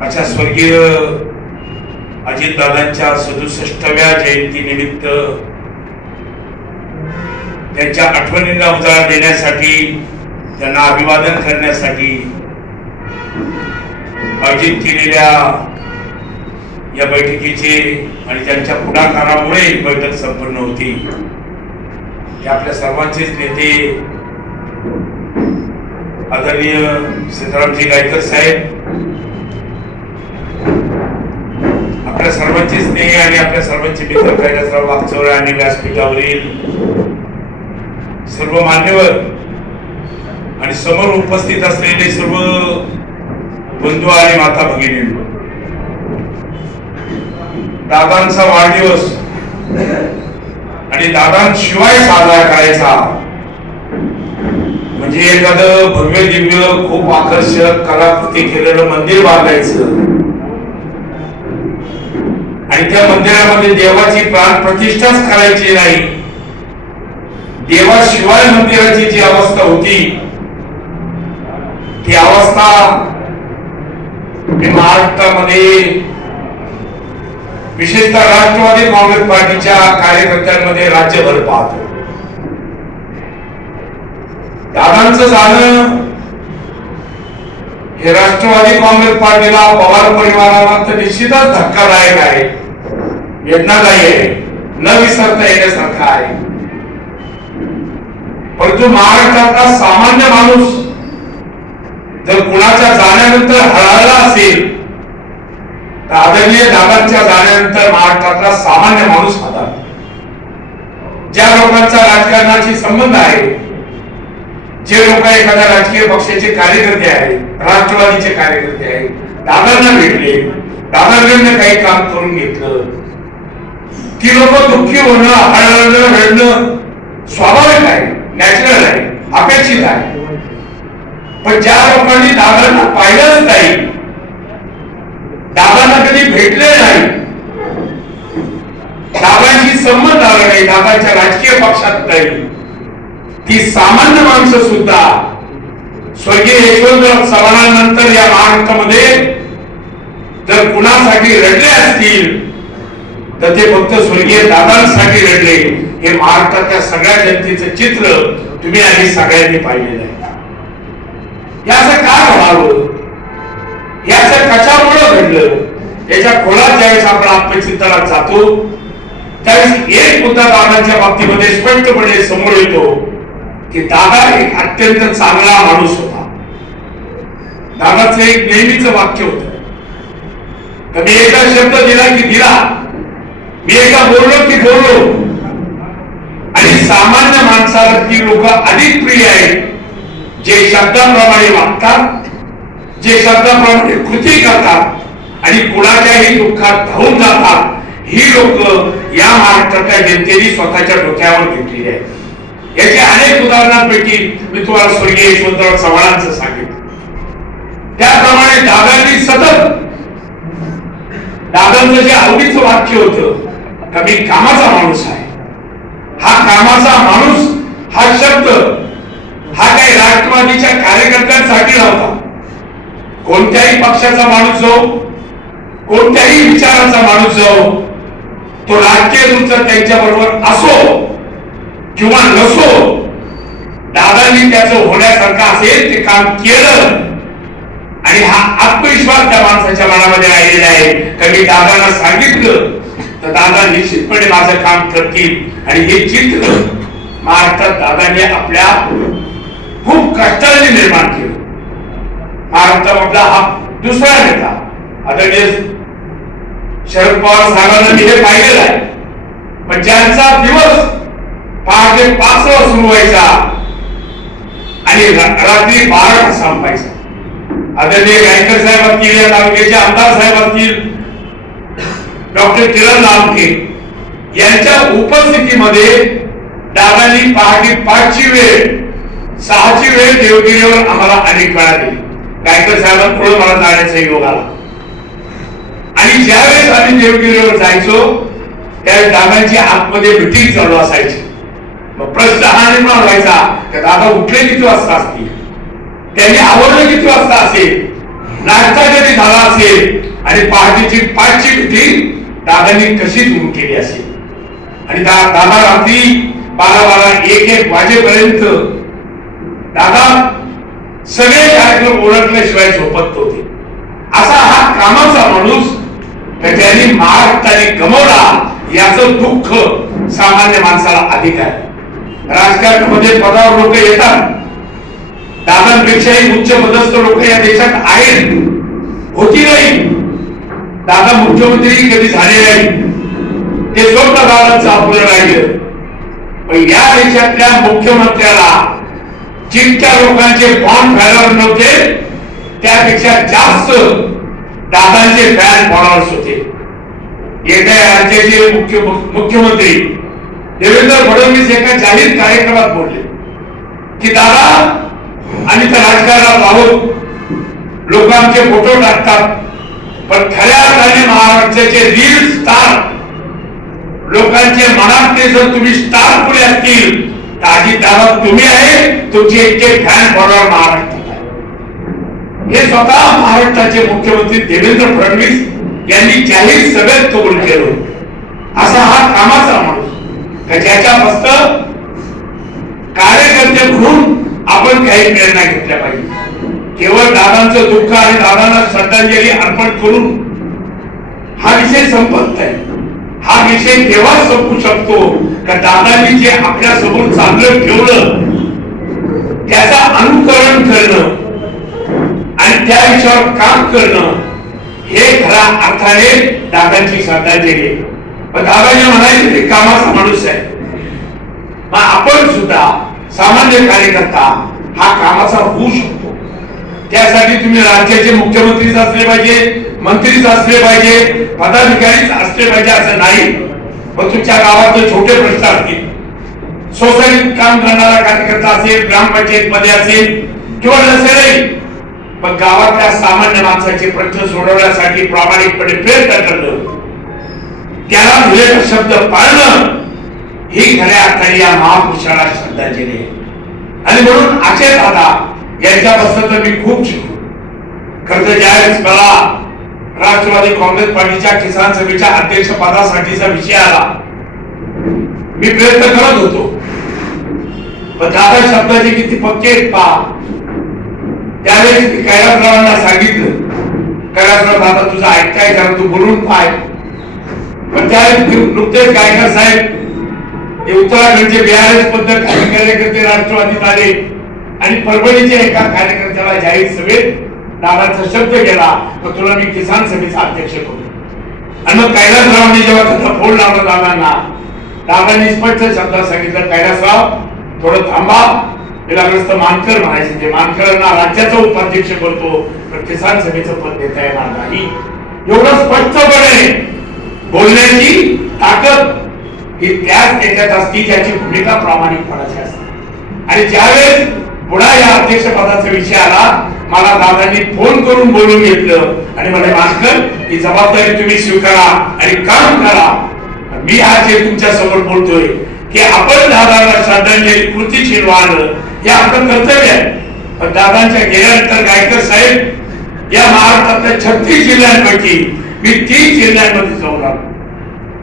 अशा स्वर्गीय अजितदादांच्या 67व्या जयंतीनिमित्त त्यांच्या आठवणींना उजाळा देण्यासाठी, त्यांना अभिवादन करण्यासाठी आयोजित केलेल्या या बैठकीचे आणि त्यांच्या पुढाकारामुळे ही बैठक संपन्न होती. ते आपल्या सर्वांचेच नेते आदरणीय सीतारामजी गायकर साहेब, आपल्या सर्वांचे स्नेह आणि आपल्या सर्वांचे मित्र कैलासराव वागचौरे आणि व्यासपीठावरील सर्व मान्यवर आणि समोर उपस्थित असलेले सर्व बंधू आणि माता भगिनी, दादांचा वाढदिवस आणि दादांशिवाय साजरा करायचा म्हणजे एखादं भव्य दिव्य खूप आकर्षक कलाकृती केलेलं मंदिर बांधायचं आणि त्या मंदिरामध्ये देवाची प्राण प्रतिष्ठाच करायची नाही. देवाशिवाय मंदिराची जी अवस्था होती ती अवस्था महाराष्ट्रामध्ये विशेषतः राष्ट्रवादी काँग्रेस पार्टीच्या कार्यकर्त्यांमध्ये राज्यभर पाहतो. दादांचं जाणं हे राष्ट्रवादी काँग्रेस पार्टीला, पवार परिवाराला तर निश्चितच धक्कादायक आहे, वेदनादायी आहे, न विसरता येण्यासारखं आहे. परंतु महाराष्ट्रातला सामान्य माणूस जर कुणाच्या जाण्यानंतर हळहळला असेल तर आदरणीय दादांच्या जाण्यानंतर महाराष्ट्रातला सामान्य माणूस होता. ज्या लोकांचा राजकारणाशी संबंध आहे, जे लोक एखाद्या राजकीय पक्षाचे कार्यकर्ते आहेत, राष्ट्रवादीचे कार्यकर्ते आहेत, दादांना भेटले, दादांकडनं काही काम करून घेतलं, ती लोक दुःखी होणं, हळहळणं, रडणं स्वाभाविक आहे, नॅचरल आहे, अपेक्षित आहे. पण ज्या लोकांनी दादांना पाहिलंच नाही, दादांना कधी भेटले नाही, दादांशी संबंध आला नाही, दादांच्या राजकीय पक्षात नाही, ती सामान्य माणसं सुद्धा स्वर्गीय यशवंतराव चव्हाणांनंतर या महाराष्ट्रामध्ये जर कुणासाठी रडले असतील तर ते फक्त स्वर्गीय दादांसाठी रडले. हे महाराष्ट्रातल्या सगळ्या जनतेचं चित्र तुम्ही आधी सगळ्यांनी पाहिलेलं आहे. याचं काय व्हावं, याचं कशामुळे घडलं, याच्या खोलात ज्यावेळेस आपण आत्मचिंतनात जातो त्यावेळेस एक मुद्दा दादांच्या बाबतीमध्ये स्पष्टपणे समोर येतो की दादा एक अत्यंत चांगला माणूस होता. दादाचं एक नेहमीचं वाक्य होतं, मी एकदा शब्द दिला की दिला, मी एकदा बोललो की बोललो. आणि सामान्य माणसावरती लोक अधिक प्रिय आहेत जे शब्दाप्रमाणे वागतात, जे शब्दाप्रमाणे कृती करतात आणि कुणाच्याही दुःखात धावून जातात. ही लोक या महाराष्ट्राच्या जनतेने स्वतःच्या डोक्यावर घेतलेली आहेत. याची अनेक उदाहरणांपैकी मी तुम्हाला स्वर्गीय यशवंतराव चव्हाणांचं सांगितलं. त्याप्रमाणे दादांनी सतत, दादांचं जे आवडीचं वाक्य होतं का मी कामाचा माणूस आहे, हा कामाचा माणूस हा शब्द हा काही राष्ट्रवादीच्या कार्यकर्त्यांसाठी नव्हता. कोणत्याही पक्षाचा माणूस जाऊ, कोणत्याही विचाराचा माणूस जाऊ, तो राजकीय दृष्ट्या त्यांच्या बरोबर असो किंवा नसो, दादांनी त्याचं होण्यासारखं असेल ते काम केलं. आणि हा आत्मविश्वास त्या माणसाच्या मनामध्ये राहिलेला आहे की मी दादांना सांगितलं तर दादा निश्चितपणे माझं काम करतील. आणि हे चित्र महाराष्ट्रात दादांनी आपल्या खूप कष्टाने निर्माण केलं. महाराष्ट्रामधला हा दुसरा नेता आदरणीय शरद पवार साहेबांना मी हे पाहिलेलं आहे. पण ज्यांचा दिवस पहाटे 5 वाजता सुरू व्हायचा आणि रात्री 12ला संपायचा, आदरणीय गायकर साहेब असतील, या तालुक्याचे आमदार साहेब असतील, डॉक्टर किरण लामके यांच्या उपस्थितीमध्ये दादांनी पहाटे 5ची वेळ, 6ची वेळ देवगिरीवर आम्हाला अनेक वेळा दिली. गायकर साहेबांपुढे मला जाण्याचा योग आला आणि ज्यावेळेस आम्ही देवगिरीवर जायचो त्यावेळेस दादांची आतमध्ये मिटिंग चालू असायची. मग प्रश्न हा निर्माण व्हायचा की दादा उठले किती वाजता असतील, त्यांनी आवडलं किती वाजता असेल, नाश्ता कधी झाला असेल, आणि पहाटेची 5ची मिटिंग दादांनी कशी दूर केली असेल. आणि दादा रात्री 12-1 वाजेपर्यंत दादा सगळे कार्यक्रम ओळखल्याशिवाय झोपत होते. असा हा कामाचा माणूस त्याने महाराष्ट्राने गमावला याचं दुःख सामान्य माणसाला अधिक आहे. राजकारणामध्ये पदावर लोक येतात, दादांपेक्षाही उच्च पदस्थ लोक या देशात आहेत, होती नाही. दादा मुख्यमंत्री कधी झाले नाही, ते स्वतः दादांचं आपलं राहिलं. पण या देशातल्या मुख्यमंत्र्याला जितक्या लोकांचे बॉन्ड फॅलोअर नव्हते त्यापेक्षा जास्त दादांचे फॅन फॉलोअर्स होते. येत्या राज्याचे मुख्यमंत्री देवेंद्र फडणवीस एका जाहीर कार्यक्रमात बोलले की दादा आणि त्या राजकारणात आहोत, लोक आमचे फोटो टाकतात, पण खऱ्या अर्थाने महाराष्ट्राचे रील स्टार लोकांचे मनात ते जर तुम्ही स्टार पुढे असतील तर अजित दादा तुम्ही आहे, तुमचे इतके फॅन फॉलोअर महाराष्ट्रात आहे. हे स्वतः महाराष्ट्राचे मुख्यमंत्री देवेंद्र फडणवीस यांनी जाहीर सभेत कबूल केलं. असा हा कामाचा माणूस ज्याच्या मस्त कार्यकर्ते म्हणून आपण काही प्रेरणा घेतल्या पाहिजे. केवळ दादांचं दुःख आणि दादांना श्रद्धांजली अर्पण करून हा विषय संपत नाही. हा विषय तेव्हा संपू शकतो का दादांनी जे आपल्या समोर चांगलं ठेवलं त्याचा अनुकरण करणं आणि त्या विषयावर काम करणं हे खऱ्या अर्थाने दादांची श्रद्धांजली. पण दादाजी म्हणायचे ते कामाचा माणूस आहे. मग आपण सुद्धा सामान्य कार्यकर्ता हा कामाचा होऊ शकतो. त्यासाठी तुम्ही राज्याचे मुख्यमंत्रीच असले पाहिजे, मंत्रीच असले पाहिजे, पदाधिकारीच असले पाहिजे असं नाही. पण तुमच्या गावातले छोटे प्रश्न असतील, सोसायटीत काम करणारा कार्यकर्ता असेल, ग्रामपंचायत मध्ये असेल किंवा नसेलही, पण गावातल्या सामान्य माणसाचे प्रश्न सोडवण्यासाठी प्रामाणिकपणे प्रयत्न करणं, त्याला दिलेला शब्द पाळणं ही खऱ्या अर्थाने या महापुरुषाला श्रद्धांजली आहे. आणि म्हणून अक्षय दादा यांच्यापासून तर मी खूप शिकलो. खरं तर ज्यावेळेस मला राष्ट्रवादी काँग्रेस पार्टीच्या किसान सभेच्या अध्यक्ष पदासाठीचा विषय आला, मी प्रयत्न करत होतो, पण दादा शब्दाचे किती पक्के आहेत पहा. त्यावेळेस मी कैलासरावांना सांगितलं, कैलासराव दादा तुझं ऐकताय कारण तू बोलून पाय. पण त्यावेळेस नुकतेच गायकर साहेब हे उत्तराखंडचे BRS पद्धत कार्यकर्ते राष्ट्रवादीत आले आणि परभणीच्या एका कार्यकर्त्याला जाहीर सभेत दादाचा शब्द गेला तर तुला मी किसान सभेचा अध्यक्ष करू. आणि मग कैलासरावांनी जेव्हा त्याचा फोन लावला दादांनी स्पष्ट शब्दात सांगितलं, कैलासराव थोडं थांबा, लागलं मानकर म्हणायचे, ते मानकरांना राज्याचा उपाध्यक्ष करतो तर किसान सभेचं पद देता येणार नाही. एवढं स्पष्टपणे बोलण्याची ताकद ही त्याच त्याच्यात असती ज्याची भूमिका प्रामाणिकपणाची असते. आणि ज्यावेळेस पुन्हा या अध्यक्ष पदाचा विषय आला, मला दादांनी फोन करून बोलून घेतलं आणि म्हणे मानकर ही जबाबदारी तुम्ही स्वीकारा आणि काम करा. मी आज तुमच्या समोर बोलतोय की आपण दादांना श्रद्धांजली कृतीशील वाहणं हे आपलं कर्तव्य आहे. पण दादांच्या गेल्यानंतर गायकर साहेब या महाराष्ट्रातल्या 36 जिल्ह्यांपैकी मी 30 जिल्ह्यांमध्ये जाऊन आलो.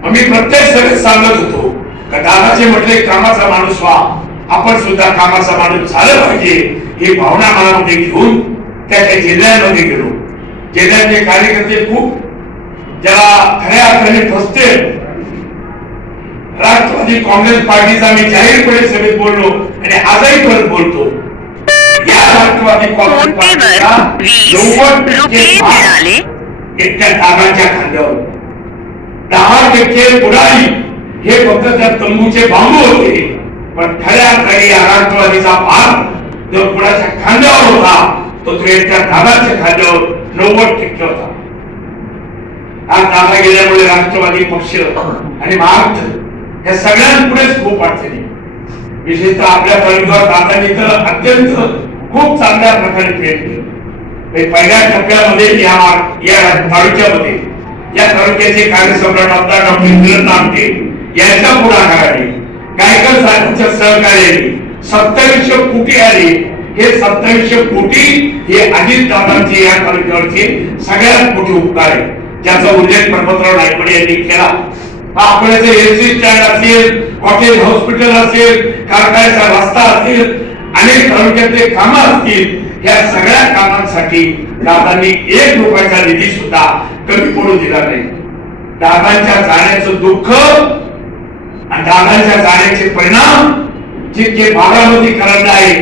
मी प्रत्येक सभेत सांगत होतो का दादाचे म्हटले कामाचा माणूस व्हा, आपण सुद्धा कामाचा माणूस झालं पाहिजे ही भावना मनामध्ये घेऊन त्या जिल्ह्यांमध्ये गेलो. जिल्ह्यातले कार्यकर्ते खूप ज्याला खऱ्या अर्थाने फसते. राष्ट्रवादी काँग्रेस पार्टीचा मी जाहीरपणे सभेत बोललो आणि आजही परत बोलतो, या राष्ट्रवादी काँग्रेस पार्टीला 90% एकट्या दादांच्या खांद्यावर, 10% पुढारी हे फक्त त्या तंबूचे बांबू होते. पण खऱ्या अर्थाने या राष्ट्रवादीचा भाग जो कुणाच्या खांद्यावर होता तो एकट्या दादाच्या खांद्यावर 90% होता. आज दादा गेल्यामुळे राष्ट्रवादी पक्ष आणि महाराष्ट्र या सगळ्यांपुढेच खूप अडचणी, विशेषतः आपल्या तालुक्यावर दादांनी तर अत्यंत खूप चांगल्या प्रकारे प्रयत्न. पहिल्या टप्प्यामध्ये या तालुक्यामध्ये या तालुक्याचे कार्यसम्राट आमदार डॉक्टर नामटे यांच्या पुढाकाराने गायकर साहेबांच्या सहकार्याने 2700 कोटी आले हे 2700 कोटी हे अजित दादांचे या तालुक्यावरचे सगळ्यात मोठे उपकार आहे, ज्याचा उल्लेख परबतराव नायपडे यांनी केला. आपल्याचे एसटी स्टँड असेल, हॉटेल हॉस्पिटल असेल, कारखान्याचा रस्ता असेल, अनेक तालुक्यातले कामं असतील, या सगळ्या कामांसाठी दादांनी 1 रुपयाचा निधी सुद्धा कमी पडू दिला नाही. दादांच्या जाण्याचं दुःख आणि दादांच्या जाण्याचे परिणाम जितके बारामतीकरांना आहे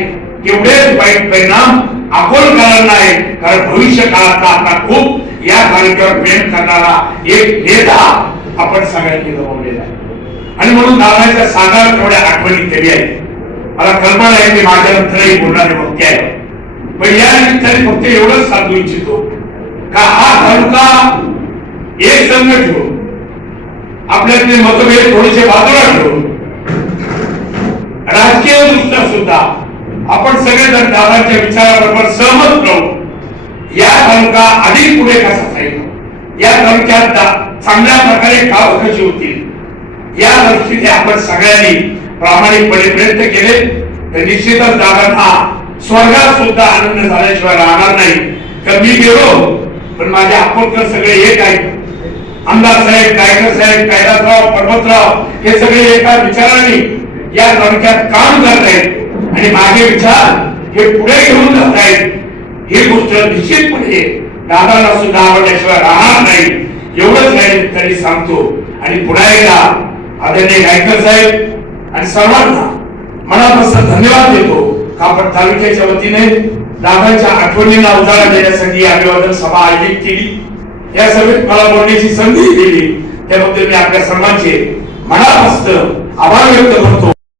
तेवढेच वाईट परिणाम अकोलकरांना आहे. कारण भविष्य काळात आता खूप या तालुक्यावर प्रेम करणारा एक नेता आपण सगळ्यांनी गमावलेला आहे. आणि म्हणून दादांच्या साधारण थोड्या आठवणी केली आहेत. मला कल्पना आहे की माझ्यानंतरही बोलणारे वक्ते आहे, पण या निमित्ताने फक्त एवढंच सांगू इच्छितो का हा तालुका एक संघ ठेवून आपल्यातले मतभेद थोडेसे बाजूला ठेवून राजकीय दृष्ट्या सुद्धा आपण सगळेजण दादांच्या विचाराबरोबर सहमत राहू या तालुका अधिक पुढे कसा जाईल, या तालुक्यात चांगल्या प्रकारे गाव कशी होतील या दृष्टीने आपण सगळ्यांनी प्रामाणिकपणे प्रयत्न केले तर निश्चितच दादांना स्वर्गात सुद्धा आनंद झाल्याशिवाय राहणार नाही. तर मी गेलो पण माझे अकोलकर सगळे एक आहेत. आमदार साहेब, गायकर साहेब, कैलासराव, पर्वतराव हे सगळे एका विचाराने या तालुक्यात काम करत आहेत आणि माझे विचार हे पुढे घेऊन जात आहेत. ही गोष्ट निश्चितपणे दादाला सुद्धा आवडल्याशिवाय राहणार नाही एवढंच तरी सांगतो. आणि पुन्हा एकदा आदरणीय गायकर साहेब आणि सर्वांना मनापासून धन्यवाद देतो का आपण तालुक्याच्या वतीने दादांच्या आठवणींना उजाळा देण्यासाठी अभिवादन सभा आयोजित केली. या सभेत मला बोलण्याची संधी दिली त्याबद्दल मी आपल्या सर्वांचे मनापासून आभार व्यक्त करतो.